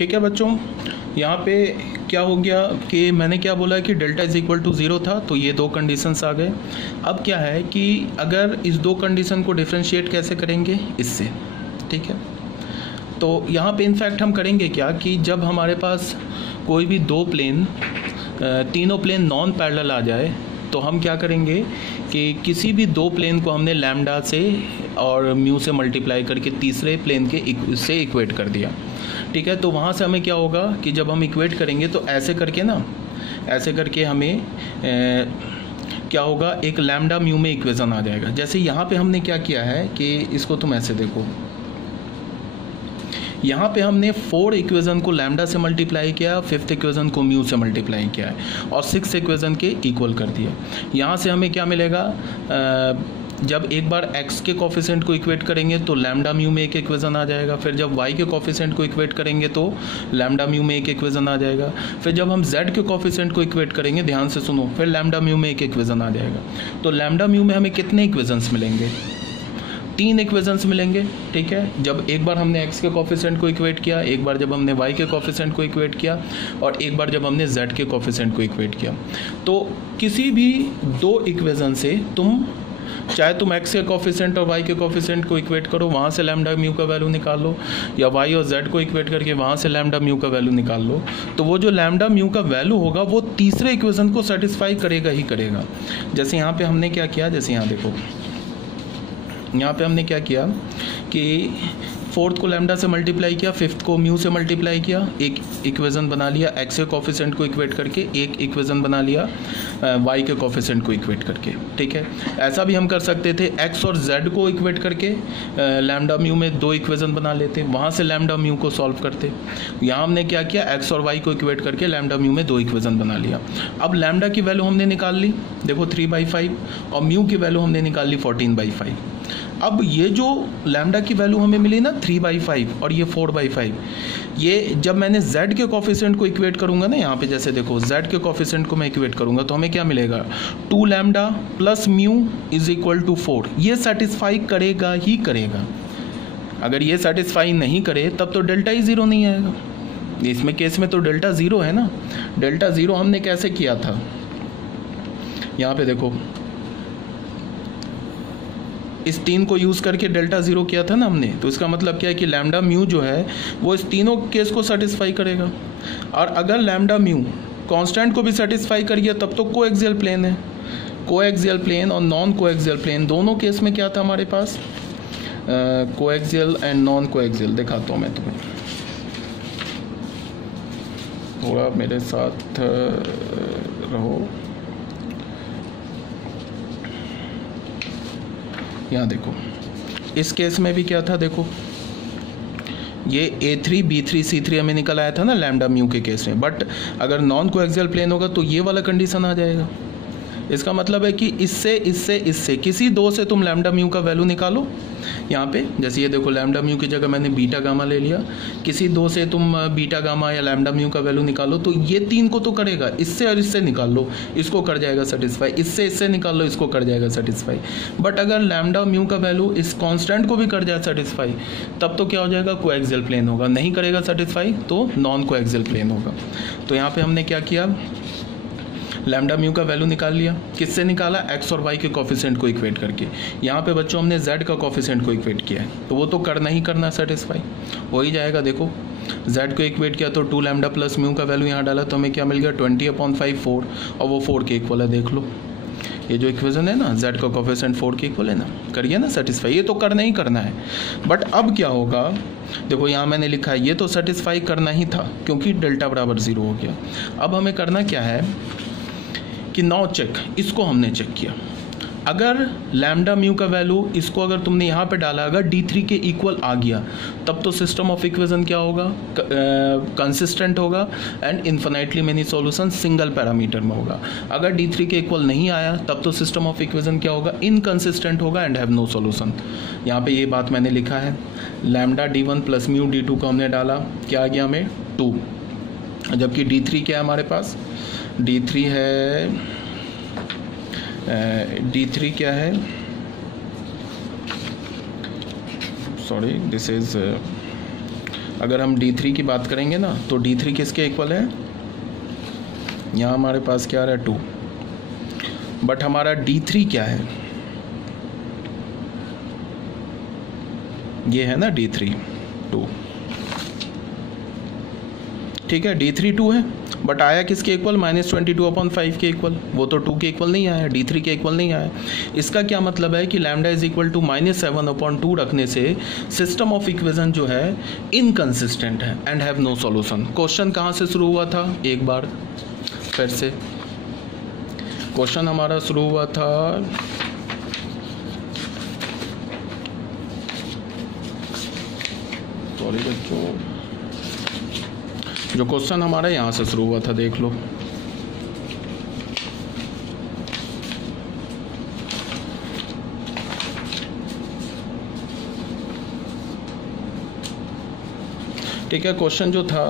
ठीक है बच्चों, यहाँ पे क्या हो गया कि मैंने क्या बोला कि डेल्टा इज इक्वल टू 0 था, तो ये दो कंडीशंस आ गए। अब क्या है कि अगर इस दो कंडीशन को डिफ्रेंशिएट कैसे करेंगे, इससे, ठीक है। तो यहाँ पे इनफैक्ट हम करेंगे क्या कि जब हमारे पास कोई भी दो प्लेन, तीनों प्लेन नॉन पैरेलल आ जाए, तो हम क्या करेंगे कि किसी भी दो प्लेन को हमने लैम्डा से और म्यू से मल्टीप्लाई करके तीसरे प्लेन के से इक्वेट कर दिया, ठीक है। तो वहाँ से हमें क्या होगा कि जब हम इक्वेट करेंगे तो ऐसे करके ना, ऐसे करके हमें क्या होगा, एक लैम्डा म्यू में इक्वेशन आ जाएगा। जैसे यहाँ पे हमने क्या किया है कि इसको तुम ऐसे देखो, यहाँ पे हमने 4 इक्वेशन को लैम्डा से मल्टीप्लाई किया, 5th इक्वेशन को म्यू से मल्टीप्लाई किया है और 6th इक्वेशन के इक्वल कर दिया। यहाँ से हमें क्या मिलेगा, जब एक बार x के कोफिशिएंट को इक्वेट करेंगे तो लैम्डा म्यू में एक इक्वेशन आ जाएगा, फिर जब y के कोफिशिएंट को इक्वेट करेंगे तो लैम्डा म्यू में एक इक्वेशन आ जाएगा, फिर जब हम z के कोफिशिएंट को इक्वेट करेंगे, ध्यान से सुनो, फिर लैम्डा म्यू में एक इक्वेशन आ जाएगा। तो लैम्डा म्यू में हमें कितने इक्वेशंस मिलेंगे, 3 इक्वेशंस मिलेंगे, ठीक है। जब एक बार हमने x के कोफिशिएंट को इक्वेट किया, एक बार जब हमने y के कोफिशिएंट को इक्वेट किया और एक बार जब हमने z के कोफिशिएंट को इक्वेट किया, तो किसी भी दो इक्वेशन से तुम, चाहे तुम x के कोफिशिएंट और y के कोफिशिएंट को इक्वेट करो, वहाँ से लैम्डा म्यू का वैल्यू निकाल लो, या y और z को इक्वेट करके वहाँ से लैम्डा म्यू का वैल्यू निकाल लो, तो वो जो लैम्डा म्यू का वैल्यू होगा वो तीसरे इक्वेशन को सेटिस्फाई करेगा ही करेगा। जैसे यहाँ पे हमने क्या किया, जैसे यहाँ देखो, यहाँ पे हमने क्या किया कि 4th को लैम्डा से मल्टीप्लाई किया, 5th को म्यू से मल्टीप्लाई किया, एक इक्वेशन बना लिया x के कोफिशिएंट को इक्वेट करके, एक इक्वेशन बना लिया y के कोफिशिएंट को इक्वेट करके, ठीक है। ऐसा भी हम कर सकते थे, x और z को इक्वेट करके लैम्डा म्यू में 2 इक्वेशन बना लेते, वहाँ से लैम्डा म्यू को सॉल्व करते। यहाँ हमने क्या किया, x और y को इक्वेट करके लैम्डा म्यू में 2 इक्वेशन बना लिया। अब लैम्डा की वैल्यू हमने निकाल ली, देखो 3/5, और म्यू की वैल्यू हमने निकाल ली 14/5। अब ये जो लैम्डा की वैल्यू हमें मिली ना 3/5 और ये 4/5, ये जब मैंने z के कोफिशिएंट को इक्वेट करूंगा ना, यहाँ पे जैसे देखो z के कोफिशिएंट को मैं इक्वेट करूंगा तो हमें क्या मिलेगा, 2 lambda plus mu is equal to 4। ये सेटिस्फाई करेगा ही करेगा। अगर ये सेटिस्फाई नहीं करे तब तो डेल्टा ही 0 नहीं आएगा। इसमें केस में तो डेल्टा 0 है ना। डेल्टा 0 हमने कैसे किया था, यहाँ पे देखो, इस 3 को यूज़ करके डेल्टा 0 किया था ना हमने। तो इसका मतलब क्या है कि लैम्डा म्यू जो है वो इस तीनों केस को सेटिस्फाई करेगा। और अगर लैम्डा म्यू कांस्टेंट को भी सेटिस्फाई कर गया तब तो कोएक्सियल प्लेन है। कोएक्सियल प्लेन और नॉन कोएक्सियल प्लेन दोनों केस में क्या था हमारे पास, कोएक्सियल एंड नॉन कोएक्सियल। दिखाता हूँ मैं तुम्हें, थोड़ा मेरे साथ रहो। यहाँ देखो, इस केस में भी क्या था, देखो ये A3 B3 C3 हमें निकल आया था ना लैम्डा म्यू के केस में। बट अगर नॉन कोएक्सियल प्लेन होगा तो ये वाला कंडीशन आ जाएगा। इसका मतलब है कि इससे किसी दो से तुम लैम्डा म्यू का वैल्यू निकालो। यहाँ पे जैसे ये देखो, लैम्डा म्यू की जगह मैंने बीटा गामा ले लिया, किसी दो से तुम बीटा गामा या लैम्डा म्यू का वैल्यू निकालो, तो ये 3 को तो करेगा। इससे और इससे निकाल लो, इसको कर जाएगा सेटिस्फाई, इससे निकाल लो, इसको कर जाएगा सेटिस्फाई। बट अगर लैम्डा म्यू का वैल्यू इस कांस्टेंट को भी कर जाए सेटिस्फाई, तब तो क्या हो जाएगा, कोएक्सियल प्लेन होगा। नहीं करेगा सेटिस्फाई तो नॉन कोएक्सियल प्लेन होगा। तो यहाँ पे हमने क्या किया, लैम्डा म्यू का वैल्यू निकाल लिया। किससे निकाला, x और y के कोफिशिएंट को इक्वेट करके। यहाँ पे बच्चों हमने z का कोफिशिएंट को इक्वेट किया है, तो वो तो करना ही करना सेटिस्फाई हो ही जाएगा। देखो z को इक्वेट किया तो 2 लैम्डा प्लस म्यू का वैल्यू यहाँ डाला तो हमें क्या मिल गया, 20/5 4, और वो 4 के इक्वल है। देख लो ये जो इक्वेशन है ना, z का कोफिशिएंट 4 के इक्वल है ना, करिए ना सेटिस्फाई। ये तो करना ही करना है। बट अब क्या होगा, देखो यहाँ मैंने लिखा है ये तो सेटिस्फाई करना ही था क्योंकि डेल्टा बराबर 0 हो गया। अब हमें करना क्या है कि नाउ चेक, इसको हमने चेक किया। अगर लैम्डा म्यू का वैल्यू इसको अगर तुमने यहाँ पे डाला, अगर D3 के इक्वल आ गया, तब तो सिस्टम ऑफ इक्वेशन क्या होगा, कंसिस्टेंट होगा and infinitely many solution single parameter में होगा। अगर D3 के इक्वल नहीं आया तब तो सिस्टम ऑफ इक्वेशन क्या होगा, इनकंसिस्टेंट होगा एंड हैव नो सॉल्यूशन। यहाँ पे ये बात मैंने लिखा है, lambda D1 plus mu D2 को हमने डाला, क्या आ गया हमें 2, जबकि D3 क्या है हमारे पास, D3 है, D3 क्या है, सॉरी दिस इज अगर हम D3 की बात करेंगे ना तो D3 किसके इक्वल है, यहाँ हमारे पास क्या आ रहा है 2, बट हमारा D3 क्या है, ये है ना D3 2, ठीक है D3 2 है, बट आया किसके इक्वल, -22/5 के इक्वल, वो तो 2 के इक्वल नहीं आया, D3 के इक्वल नहीं आया। इसका क्या मतलब है कि लैम्डा इज इक्वल टू -7/2 रखने से सिस्टम ऑफ इक्वेशन जो है इनकंसिस्टेंट है and have no solution. Question कहाँ से शुरू हुआ था, एक बार फिर से क्वेश्चन हमारा शुरू हुआ था सॉरी बच्चों, जो क्वेश्चन हमारा यहाँ से शुरू हुआ था देख लो, ठीक है। क्वेश्चन जो था